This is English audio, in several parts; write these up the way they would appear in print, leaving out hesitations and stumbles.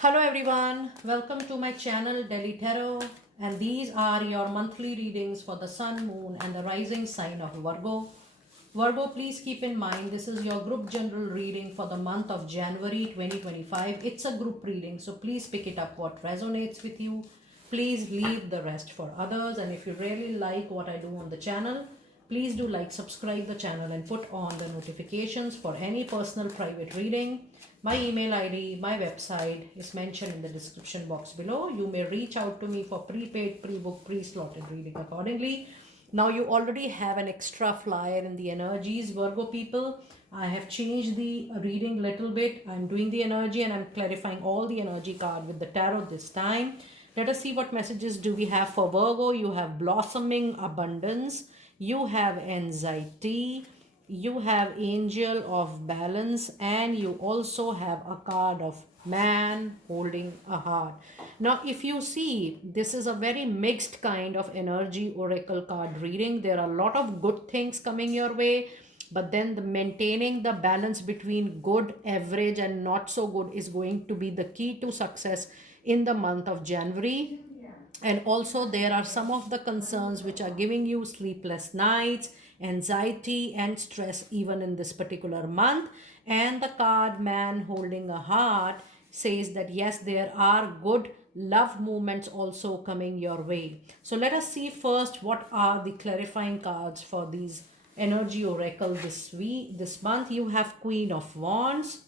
Hello everyone, welcome to my channel Delhi Tarot, and these are your monthly readings for the sun, moon and the rising sign of Virgo. Virgo, please keep in mind this is your group general reading for the month of January 2025. It's a group reading, so please pick it up what resonates with you. Please leave the rest for others, and if you really like what I do on the channel, please do like, subscribe the channel and put on the notifications for any personal private reading. My email ID, my website is mentioned in the description box below. You may reach out to me for prepaid, pre-book, pre-slotted reading accordingly. Now you already have an extra flyer in the energies, Virgo people. I have changed the reading little bit. I'm doing the energy and I'm clarifying all the energy card with the tarot this time. Let us see what messages do we have for Virgo. You have blossoming abundance. You have anxiety. You have angel of balance, and you also have a card of man holding a heart. Now if you see, this is a very mixed kind of energy oracle card reading. There are a lot of good things coming your way, but then maintaining the balance between good, average and not so good is going to be the key to success in the month of January. And also there are some of the concerns which are giving you sleepless nights, anxiety and stress even in this particular month. And the card man holding a heart says that yes, there are good love movements also coming your way. So let us see first what are the clarifying cards for these energy oracle this month. You have Queen of Wands.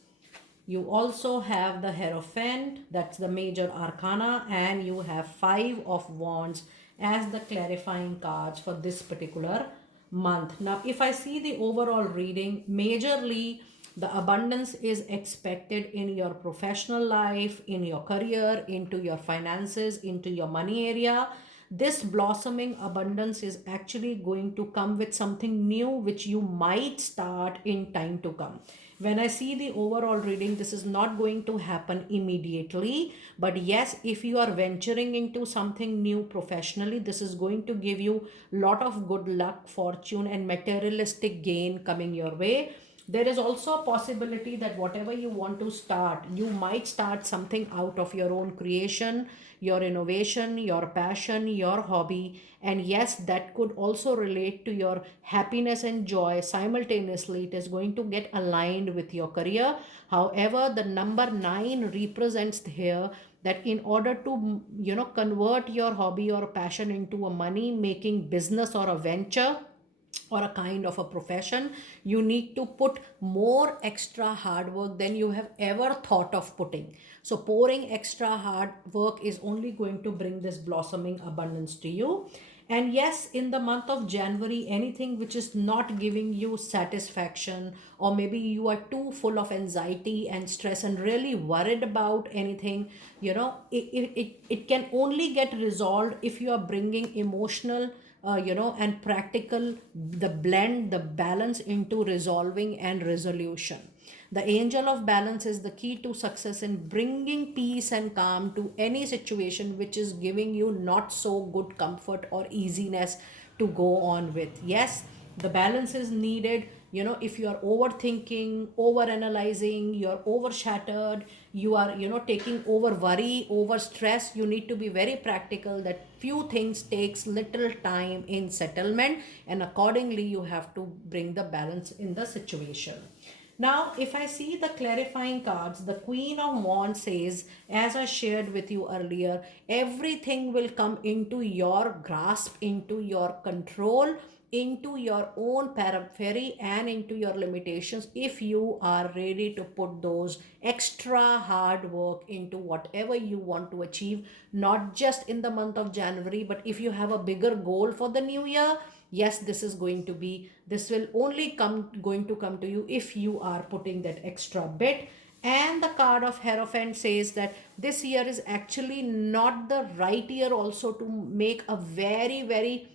You also have the Hierophant, that's the major arcana, and you have Five of Wands as the clarifying cards for this particular month. Now, if I see the overall reading, majorly the abundance is expected in your professional life, in your career, into your finances, into your money area. This blossoming abundance is actually going to come with something new which you might start in time to come. When I see the overall reading, this is not going to happen immediately, but yes, if you are venturing into something new professionally, this is going to give you lot of good luck, fortune and materialistic gain coming your way. There is also a possibility that whatever you want to start, you might start something out of your own creation, your innovation, your passion, your hobby. And yes, that could also relate to your happiness and joy simultaneously. It is going to get aligned with your career. However, the number 9 represents here that in order to convert your hobby or passion into a money making business or a venture or a kind of a profession, you need to put more extra hard work than you have ever thought of putting. So pouring extra hard work is only going to bring this blossoming abundance to you. And yes, in the month of January, anything which is not giving you satisfaction, or maybe you are too full of anxiety and stress and really worried about anything, it can only get resolved if you are bringing emotional and practical, the blend, the balance into resolving and resolution. The angel of balance is the key to success in bringing peace and calm to any situation which is giving you not so good comfort or easiness to go on with. Yes, the balance is needed. If you are overthinking, over analyzing, you're overshattered, you are taking over worry, over stress, you need to be very practical that few things takes little time in settlement, and accordingly you have to bring the balance in the situation. Now, if I see the clarifying cards, the Queen of Wands says, as I shared with you earlier, everything will come into your grasp, into your control, into your own periphery and into your limitations if you are ready to put those extra hard work into whatever you want to achieve, not just in the month of January, but if you have a bigger goal for the new year. Yes, this will only going to come to you if you are putting that extra bit. And the card of Hierophant says that this year is actually not the right year also to make a very very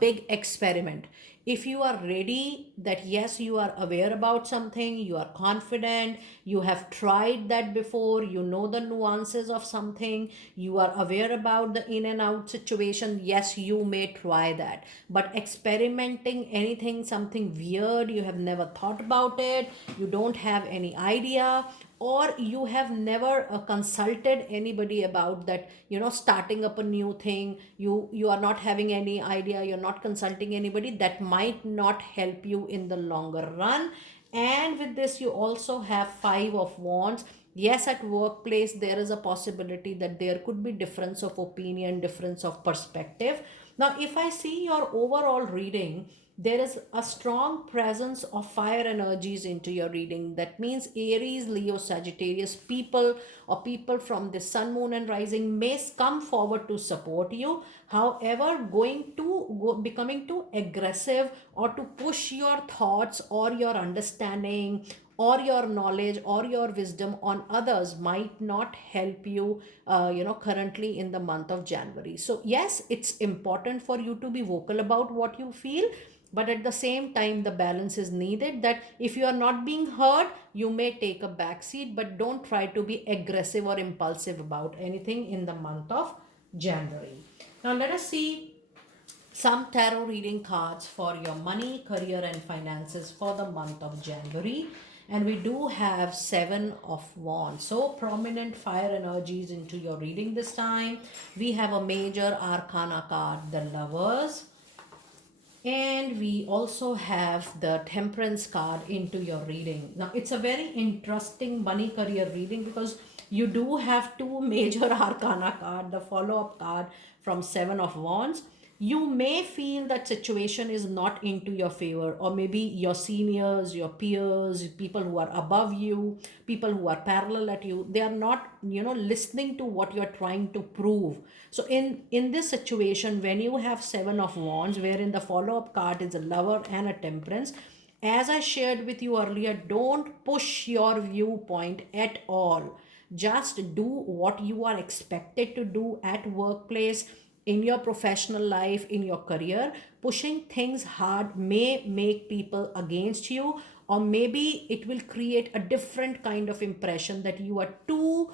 big experiment. If you are ready, that yes, you are aware about something, you are confident, you have tried that before, you know the nuances of something, you are aware about the in and out situation, yes, you may try that. But experimenting anything, something weird, you have never thought about it, you don't have any idea, or you have never consulted anybody about that, starting up a new thing, you are not having any idea, you're not consulting anybody, that might not help you in the longer run. And with this, you also have Five of Wands. Yes, at workplace there is a possibility that there could be difference of opinion, difference of perspective. Now if I see your overall reading, there is a strong presence of fire energies into your reading. That means Aries, Leo, Sagittarius people, or people from the sun, moon, and rising may come forward to support you. However, becoming too aggressive or to push your thoughts or your understanding or your knowledge or your wisdom on others might not help you, currently in the month of January. So yes, it's important for you to be vocal about what you feel, but at the same time the balance is needed, that if you are not being heard, you may take a back seat, but don't try to be aggressive or impulsive about anything in the month of January. Now let us see some tarot reading cards for your money, career, and finances for the month of January. And we do have Seven of Wands. So prominent fire energies into your reading this time. We have a major arcana card, the Lovers. And we also have the Temperance card into your reading. Now it's a very interesting money career reading because you do have two major arcana card, the follow-up card from Seven of Wands. You may feel that situation is not into your favor, or maybe your seniors, your peers, people who are above you, people who are parallel at you, they are not, listening to what you're trying to prove. So in this situation, when you have Seven of Wands, wherein the follow-up card is a Lover and a Temperance, as I shared with you earlier, don't push your viewpoint at all. Just do what you are expected to do at workplace, in your professional life, in your career. Pushing things hard may make people against you, or maybe it will create a different kind of impression that you are too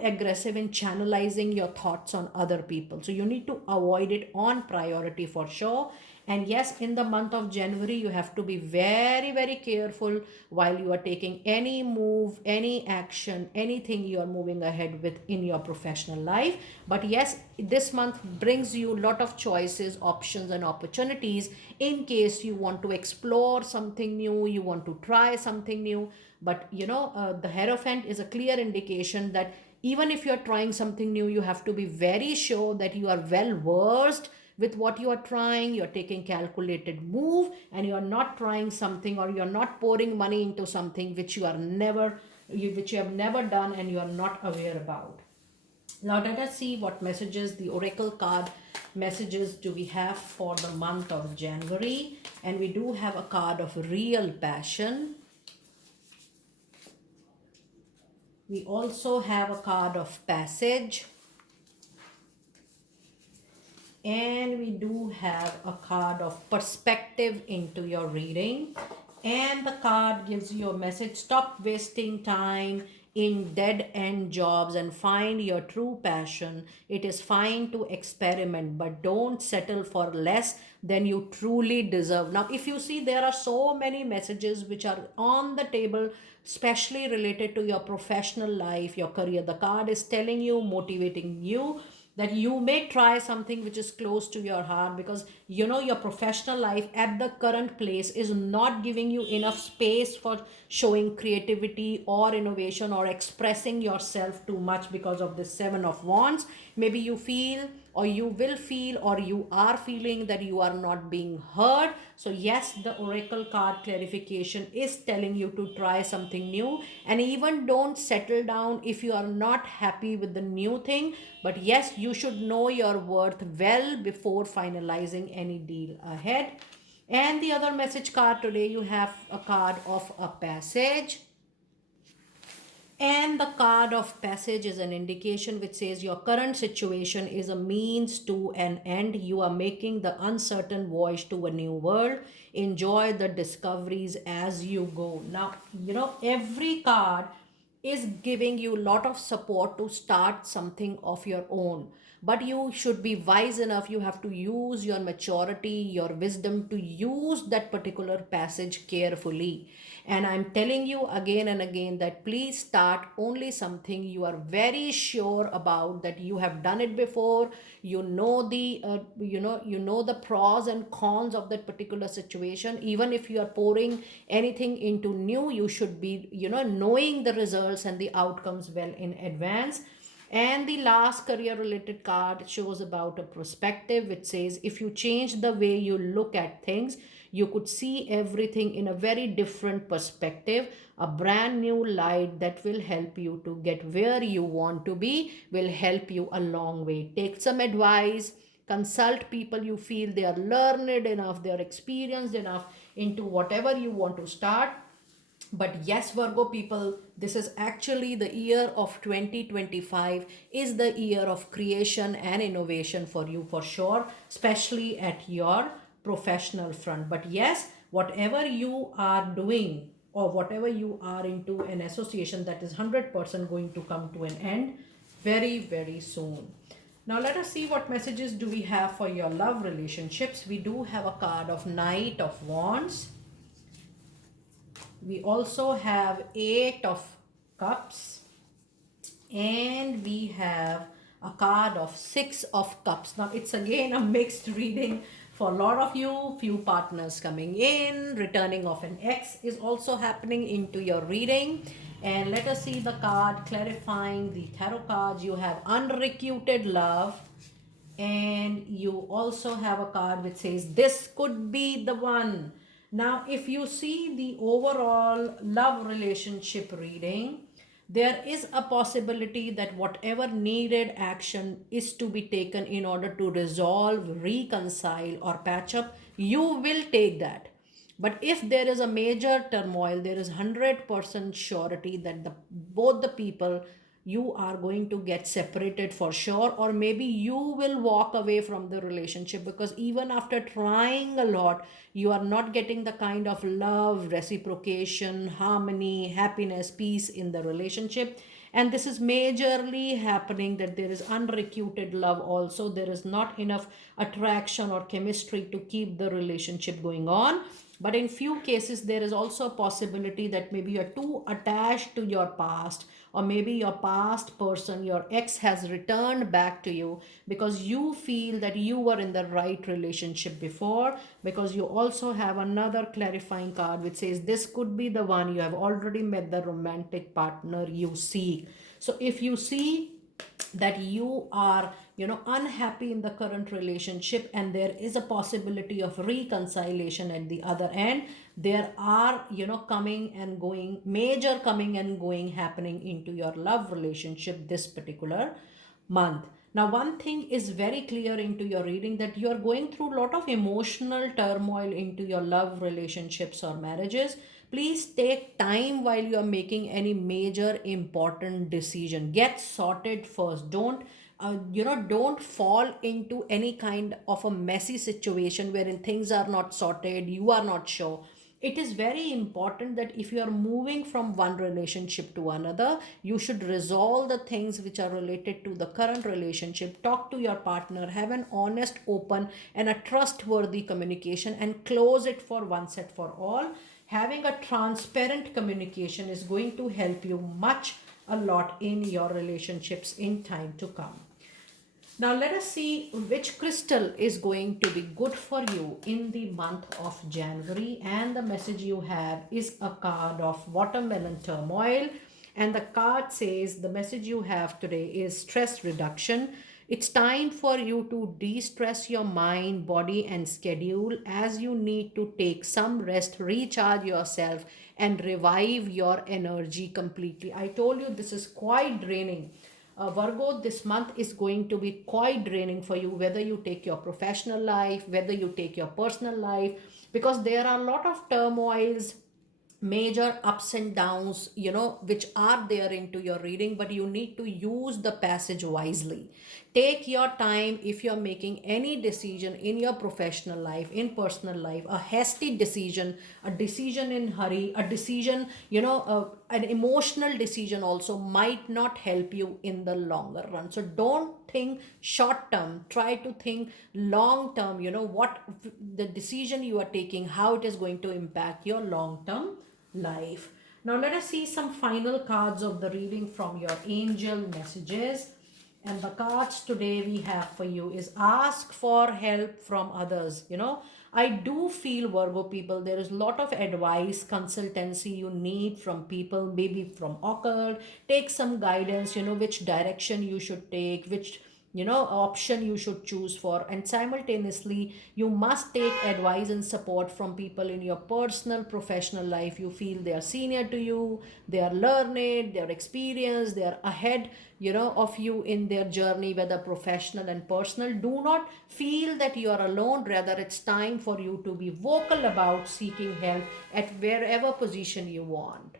aggressive in channelizing your thoughts on other people. So you need to avoid it on priority for sure. And yes, in the month of January, you have to be very, very careful while you are taking any move, any action, anything you are moving ahead with in your professional life. But yes, this month brings you a lot of choices, options, and opportunities in case you want to explore something new, you want to try something new. But the Hierophant is a clear indication that even if you're trying something new, you have to be very sure that you are well versed with what you are trying. You're taking calculated move, and you're not trying something, or you're not pouring money into something which which you have never done and you are not aware about. Now let us see what messages, the oracle card messages, do we have for the month of January. And we do have a card of Real Passion. We also have a card of Passage. And we do have a card of Perspective into your reading. And the card gives you a message: stop wasting time in dead end jobs and find your true passion. It is fine to experiment, but don't settle for less than you truly deserve. Now, if you see, there are so many messages which are on the table, especially related to your professional life, your career. The card is telling you, motivating you, that you may try something which is close to your heart, because your professional life at the current place is not giving you enough space for showing creativity or innovation or expressing yourself too much because of the Seven of Wands. Maybe you feel, or you will feel, or you are feeling that you are not being heard. So yes, the oracle card clarification is telling you to try something new, and even don't settle down if you are not happy with the new thing. But yes, you should know your worth well before finalizing any deal ahead. And the other message card today, you have a card of a Passage. And the card of Passage is an indication which says your current situation is a means to an end. You are making the uncertain voyage to a new world. Enjoy the discoveries as you go. Now, every card is giving you a lot of support to start something of your own. But you should be wise enough. You have to use your maturity, your wisdom to use that particular passage carefully. And I'm telling you again and again that please start only something you are very sure about, that you have done it before. You know the pros and cons of that particular situation. Even if you are pouring anything into new, you should be knowing the results and the outcomes well in advance. And the last career related card shows about a perspective, which says if you change the way you look at things, you could see everything in a very different perspective. A brand new light that will help you to get where you want to be, will help you a long way. Take some advice, consult people you feel they are learned enough, they are experienced enough into whatever you want to start. But yes, Virgo people, this is actually the year of 2025, is the year of creation and innovation for you for sure, especially at your professional front. But yes, whatever you are doing or whatever you are into, an association that is 100% going to come to an end very, very soon. Now let us see what messages do we have for your love relationships. We do have a card of Knight of Wands. We also have Eight of Cups, and we have a card of Six of Cups. Now it's again a mixed reading for a lot of you. Few partners coming in, returning of an ex is also happening into your reading. And let us see the card clarifying the tarot cards. You have unrequited love, and you also have a card which says this could be the one. Now if you see the overall love relationship reading, there is a possibility that whatever needed action is to be taken in order to resolve, reconcile, or patch up, you will take that. But if there is a major turmoil, there is 100% surety that both the people, you are going to get separated for sure, or maybe you will walk away from the relationship, because even after trying a lot, you are not getting the kind of love, reciprocation, harmony, happiness, peace in the relationship. And this is majorly happening that there is unrequited love also. There is not enough attraction or chemistry to keep the relationship going on. But in few cases, there is also a possibility that maybe you're too attached to your past, or maybe your past person, your ex, has returned back to you because you feel that you were in the right relationship before. Because you also have another clarifying card which says this could be the one. You have already met the romantic partner you seek. So if you see that you are unhappy in the current relationship and there is a possibility of reconciliation at the other end, there are coming and going, major coming and going happening into your love relationship this particular month. Now one thing is very clear into your reading, that you are going through a lot of emotional turmoil into your love relationships or marriages. Please take time while you are making any major important decision. Get sorted first. Don't fall into any kind of a messy situation wherein things are not sorted, you are not sure. It is very important that if you are moving from one relationship to another, you should resolve the things which are related to the current relationship. Talk to your partner, have an honest, open, and a trustworthy communication, and close it for once and for all. Having a transparent communication is going to help you much a lot in your relationships in time to come. Now let us see which crystal is going to be good for you in the month of January. And the message you have is a card of watermelon turmoil. And the card says the message you have today is stress reduction. It's time for you to de-stress your mind, body, and schedule, as you need to take some rest, recharge yourself, and revive your energy completely. I told you this is quite draining. Virgo, this month is going to be quite draining for you, whether you take your professional life, whether you take your personal life, because there are a lot of turmoils major ups and downs, which are there into your reading, but you need to use the passage wisely. Take your time. If you're making any decision in your professional life, in personal life, a hasty decision, a decision in hurry, a decision, an emotional decision also might not help you in the longer run. So don't think short term, try to think long term, what the decision you are taking, how it is going to impact your long term life. Now, let us see some final cards of the reading from your angel messages. And the cards today we have for you is ask for help from others. I do feel, Virgo people, there is a lot of advice, consultancy you need from people, maybe from occult. Take some guidance, which direction you should take, which option you should choose for, and simultaneously you must take advice and support from people in your personal professional life. You feel they are senior to you, they are learned, they are experienced, they are ahead of you in their journey, whether professional and personal. Do not feel that you are alone, rather it's time for you to be vocal about seeking help at wherever position you want.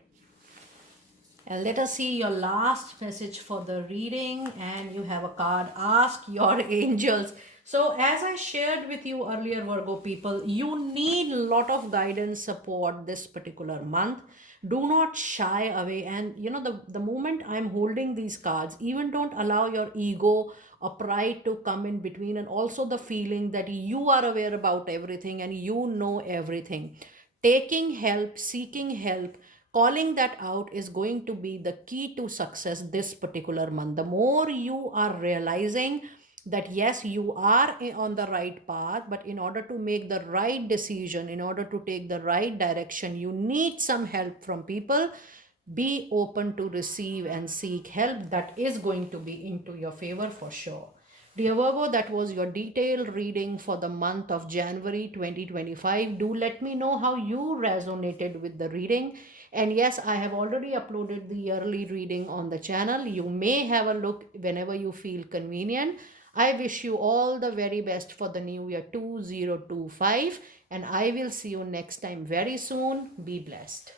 And let us see your last message for the reading. And you have a card, ask your angels. So as I shared with you earlier, Virgo people, you need a lot of guidance support this particular month. Do not shy away. And the moment I'm holding these cards, even don't allow your ego or pride to come in between, and also the feeling that you are aware about everything and you know everything. Taking help, seeking help, calling that out is going to be the key to success this particular month. The more you are realizing that yes, you are on the right path, but in order to make the right decision, in order to take the right direction, you need some help from people. Be open to receive and seek help. That is going to be into your favor for sure. Dear Virgo, that was your detailed reading for the month of January 2025. Do let me know how you resonated with the reading. And yes, I have already uploaded the yearly reading on the channel. You may have a look whenever you feel convenient. I wish you all the very best for the new year 2025, and I will see you next time very soon. Be blessed.